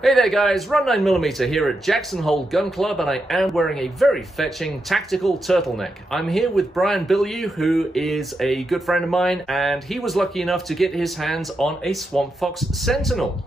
Hey there guys, Run 9mm here at Jackson Hole Gun Club, and I am wearing a very fetching tactical turtleneck. I'm here with Brian Bilyeu, who is a good friend of mine, and he was lucky enough to get his hands on a Swamp Fox Sentinel.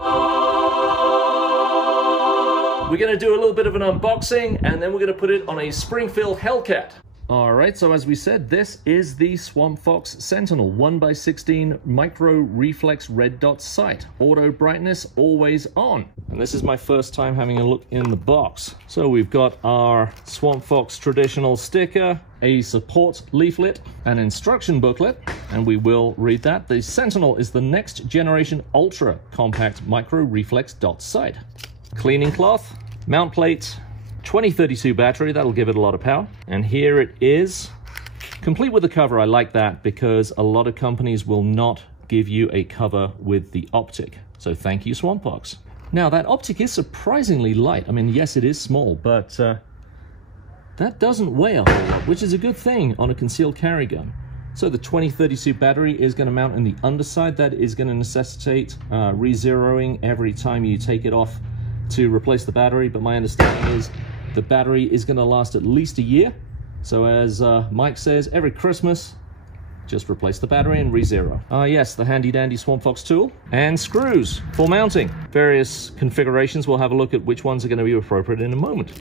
We're going to do a little bit of an unboxing, and then we're going to put it on a Springfield Hellcat. Alright, so as we said, this is the Swamp Fox Sentinel 1x16 micro reflex red dot sight. Auto brightness always on. And this is my first time having a look in the box. So we've got our Swamp Fox traditional sticker, a support leaflet, an instruction booklet, and we will read that. The Sentinel is the next generation ultra compact micro reflex dot sight. Cleaning cloth, mount plate, 2032 battery, that'll give it a lot of power. And here it is, complete with the cover. I like that because a lot of companies will not give you a cover with the optic. So thank you, Swamp Fox. Now that optic is surprisingly light. I mean, yes, it is small, but that doesn't weigh a whole lot, which is a good thing on a concealed carry gun. So the 2032 battery is going to mount in the underside. That is going to necessitate re-zeroing every time you take it off to replace the battery, but my understanding is the battery is going to last at least a year. So as Mike says, every Christmas, just replace the battery and re-zero. Yes, the handy dandy Swamp Fox tool and screws for mounting. Various configurations. We'll have a look at which ones are going to be appropriate in a moment.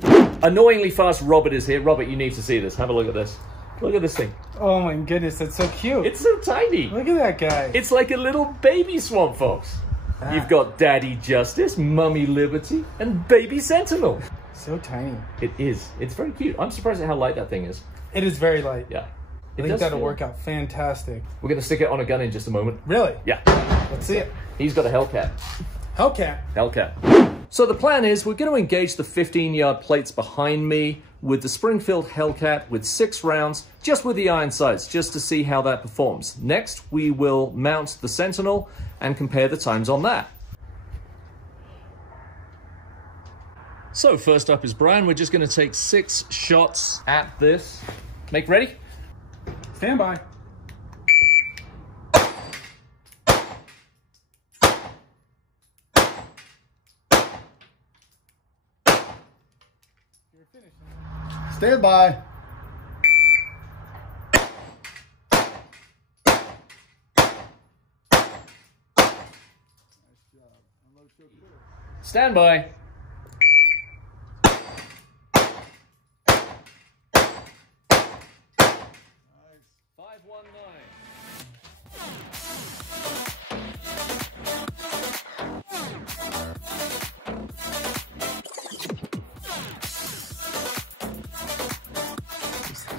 Annoyingly fast Robert is here. Robert, you need to see this. Have a look at this. Look at this thing. Oh my goodness, that's so cute. It's so tiny. Look at that guy. It's like a little baby Swamp Fox. You've got Daddy Justice, Mummy Liberty, and Baby Sentinel. So tiny. It is. It's very cute. I'm surprised at how light that thing is. It is very light. Yeah. I think that'll work out fantastic. We're going to stick it on a gun in just a moment. Really? Yeah. Let's see it. He's got a Hellcat. Hellcat. Hellcat. So the plan is we're going to engage the 15-yard plates behind me with the Springfield Hellcat with 6 rounds, just with the iron sights, just to see how that performs. Next, we will mount the Sentinel and compare the times on that. So first up is Brian. We're just going to take 6 shots at this. Make ready? Stand by. You're finished. Stand by. Stand by.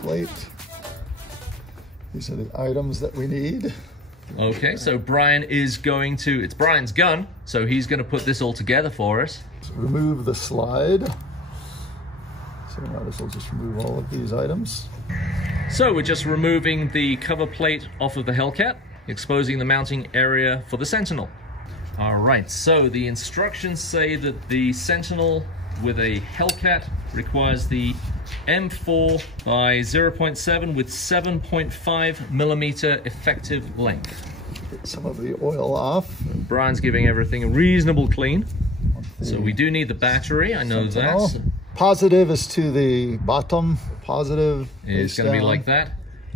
Plate. These are the items that we need. Okay, so Brian is going to, it's Brian's gun, so he's going to put this all together for us. So remove the slide. So now this will just remove all of these items. So we're just removing the cover plate off of the Hellcat, exposing the mounting area for the Sentinel. All right, so the instructions say that the Sentinel with a Hellcat requires the M4 by 0.7 with 7.5mm effective length. Get some of the oil off. Brian's giving everything a reasonable clean. So we do need the battery, I know that. Positive is to the bottom, positive is going to be like that.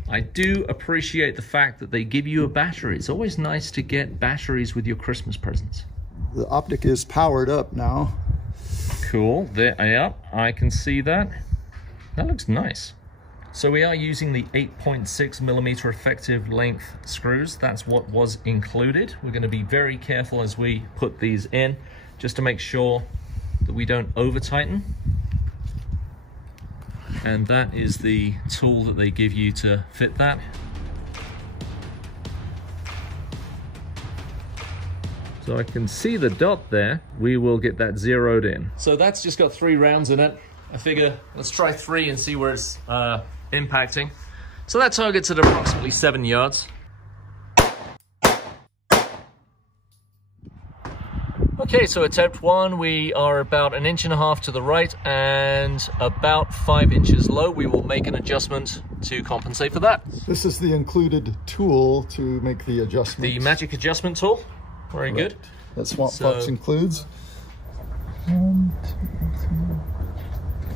I do appreciate the fact that they give you a battery. It's always nice to get batteries with your Christmas presents. The optic is powered up now. Cool, there, yeah, I can see that. That looks nice. So we are using the 8.6mm effective length screws. That's what was included. We're going to be very careful as we put these in, just to make sure that we don't over tighten. And that is the tool that they give you to fit that. So I can see the dot there. We will get that zeroed in. So that's just got 3 rounds in it. I figure let's try 3 and see where it's impacting. So that targets at approximately 7 yards. Okay, so attempt 1, we are about 1.5 inches to the right and about 5 inches low. We will make an adjustment to compensate for that. This is the included tool to make the adjustment. The magic adjustment tool. Very good. That Swamp Fox includes. 1, 2, 3.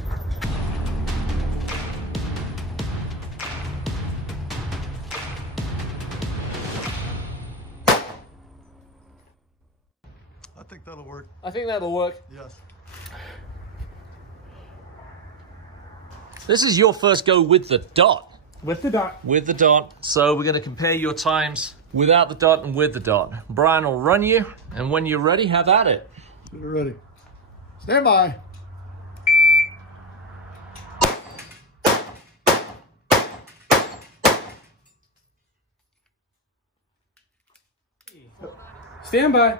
I think that'll work. I think that'll work. Yes. This is your first go with the dot. With the dot. With the dot. So we're going to compare your times without the dot and with the dot. Brian will run you, and when you're ready, have at it. We're ready. Stand by. Stand by.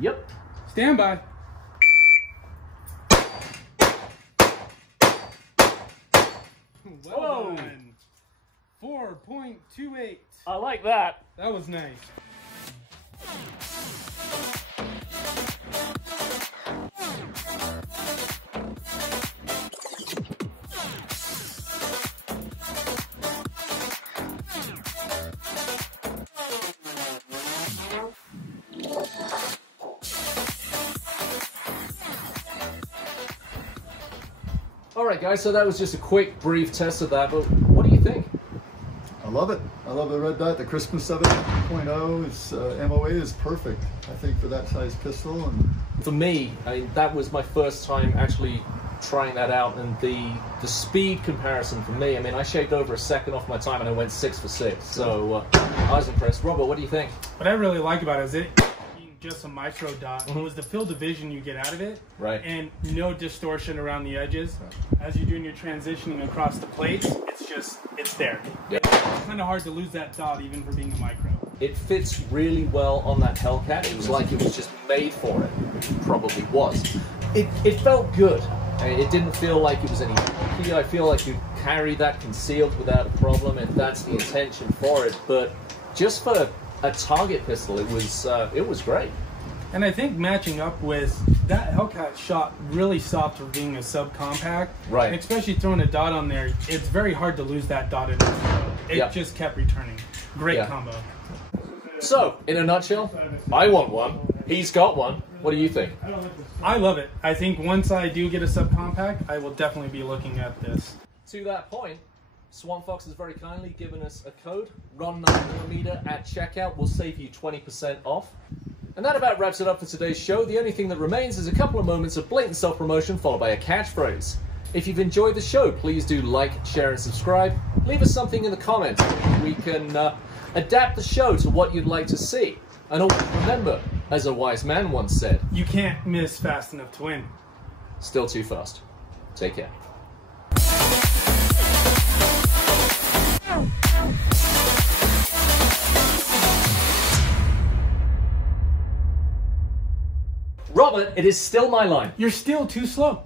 Yep. Stand by. Well done. 4.28. I like that. That was nice. All right, guys, so that was just a quick, brief test of that, but what do you think? I love it. I love the red dot. The Crispus 7.0 is MOA is perfect, I think, for that size pistol. And For me, I mean, that was my first time actually trying that out, and the speed comparison for me, I mean, I shaved over a second off my time and I went 6 for 6, so I was impressed. Robert, what do you think? What I really like about it is it being just a micro dot was the field of vision you get out of it, Right. and no distortion around the edges. As you're doing your transitioning across the plates, it's there. Yep. It's kind of hard to lose that dot even for being a micro. It fits really well on that Hellcat. It was like it was just made for it, which it probably was. It felt good. I mean, it didn't feel like it was any funky. I feel like you carry that concealed without a problem if that's the intention for it. But just for a target pistol, it was great. And I think matching up with that Hellcat shot really soft for being a subcompact. Right. And especially throwing a dot on there, it's very hard to lose that dot in the field. It Yep. just kept returning. Great Yeah. combo. So, in a nutshell, I want one. He's got one. What do you think? I love it. I think once I do get a subcompact, I will definitely be looking at this. To that point, Swamp Fox has very kindly given us a code, RON 9mm at checkout. Will save you 20% off. And that about wraps it up for today's show. The only thing that remains is a couple of moments of blatant self-promotion followed by a catchphrase. If you've enjoyed the show, please do like, share, and subscribe. Leave us something in the comments. We can adapt the show to what you'd like to see. And always remember, as a wise man once said, You can't miss fast enough to win. still too fast. Take care. Robert, it is still my line. You're still too slow.